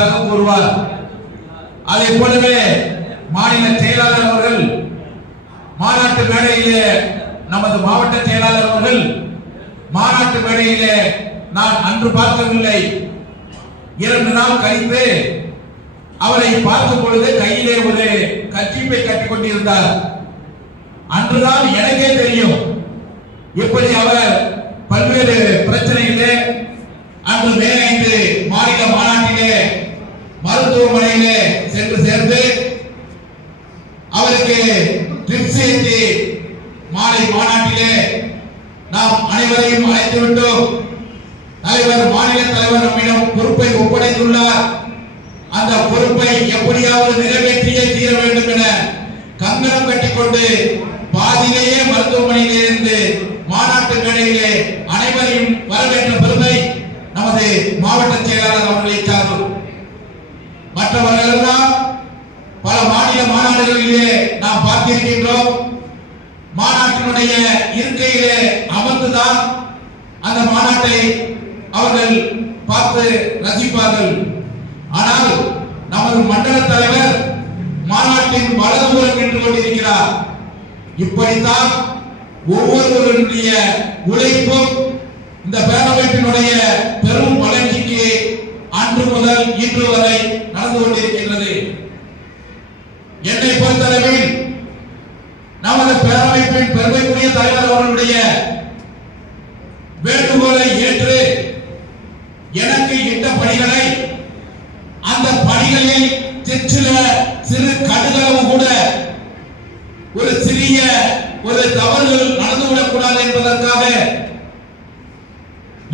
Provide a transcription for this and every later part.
இருப்பதாக கூறுவார். அதை போலவே மாநில செயலாளர் அவர்கள் மாநாட்டு மேடையிலே, நமது மாவட்ட செயலாளர் அவர்கள் மாநாட்டு மேடையிலே நான் அன்று பார்க்கவில்லை, 2 நாள் கழித்து அவரை பார்க்கும் பொழுது கையிலே ஒரு கர்ச்சீப்பை கட்டிக் கொண்டிருந்தார். அன்றுதான் எனக்கே தெரியும் இப்படி அவர் பல்வேறு பிரச்சனைகளே அன்று மே 5 மாநில மாநாட்டிலே மருத்துவமனையிலே சென்று சேர்ந்து அவருக்கு ட்ரிப்ஸ் ஏற்றி மாலை மாநாட்டிலே நாம் அனைவரையும் அழைத்து விட்டோம். தலைவர், மாநில தலைவர் நம்மிடம் பொறுப்பை ஒப்படைத்துள்ளார். அந்த பொறுப்பை எப்படியாவது நிறைவேற்றியே தீர வேண்டும் என கங்கணம் கட்டிக்கொண்டு பாதியிலேயே மருத்துவமனையிலே இருந்து மாநாட்டு மேடையிலே அனைவரையும் வரவேற்ற பெருமை நமது மாவட்ட செயலாளர் அவர்களை சார்ந்தது. மற்றவர்கள் எல்லாம் பல மாநில மாநாடுகளிலே நாம் பார்த்திருக்கின்றோம். மாநாட்டினுடைய இருக்கையிலே அமர்ந்துதான் அந்த மாநாட்டை அவர்கள் பார்த்து ரசிப்பார்கள். ஆனால் நமது மண்டல தலைவர் மாநாட்டின் வலதுபுறம் நின்று கொண்டிருக்கிறார். இப்படித்தான் ஒவ்வொருவருடைய உழைப்பும் இந்த பேரமைப்பினுடைய பெரும் வளர்ச்சிக்கு அன்று முதல் இன்று வரை நடந்து கொண்டிருக்கின்றது. என்னை பொறுத்தளவில் நமது பேரமைப்பின் பெருமைக்குரிய தலைவர் அவர்களுடைய வேண்டுகோளை ஏற்று எனக்கு இட்ட பணிகளை, அந்த பணிகளில் சிறு கடுகளவு கூட ஒரு சிறிய ஒரு தவறுகள் நடந்துவிடக் கூடாது என்பதற்காக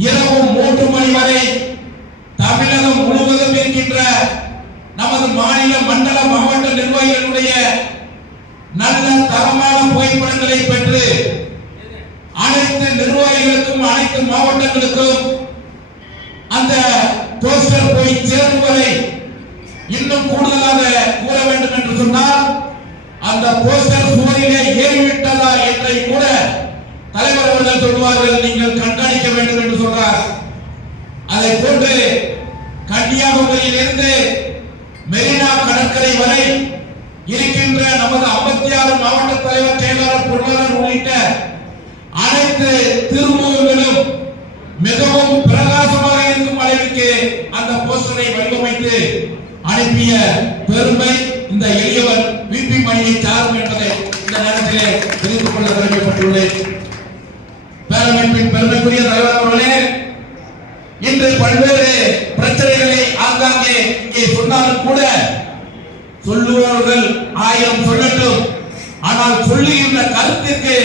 இரவு 3 மணி வரை தமிழகம் முழுவதும் இருக்கின்ற நமது மாநில, மண்டல, மாவட்ட நிர்வாகிகளுடைய நல்ல தரமான புகைப்படங்களை பெற்று அனைத்து நிர்வாகிகளுக்கும் அனைத்து மாவட்டங்களுக்கும் அந்த போஸ்டர் போய் சேரும் வரை இன்னும் கூடுதலாக கூற வேண்டும் என்று சொன்னால் அந்த போஸ்டர் சுவரிலே ஏறிவிட்டதா என்றை கூட தலைவர் அவர்கள் சொல்வார்கள், நீங்கள் கண்காணிக்க வேண்டும் என்று சொல்றார். அதை போன்று கன்னியாகுமரியில் இருந்து மெரினா கடற்கரை வரை இருக்கின்ற நமது 56 மாவட்ட தலைவர், செயலாளர், பொருளாளர் உள்ளிட்ட அனைத்து திருமுகங்களும் மிகவும் பிரகாசமாக இருக்கும் அளவிற்கு அந்த போஸ்டரை வடிவமைத்து அனுப்பிய பெருமை இந்த எளியவர் விபி மணியை சாரும் என்பதை இந்த நேரத்திலே தெரிந்து கொள்ள கடமைப்பட்டுள்ளேன். பேரமைப்பின் பெருமைக்குரிய தலைவர் அவர்களே, இன்று பல்வேறு பிரச்சனைகளை ஆங்காங்கே இங்கே சொன்னாலும் கூட சொல்லுபவர்கள் 1000 சொல்லட்டும், ஆனால் சொல்லுகின்ற கருத்திற்கு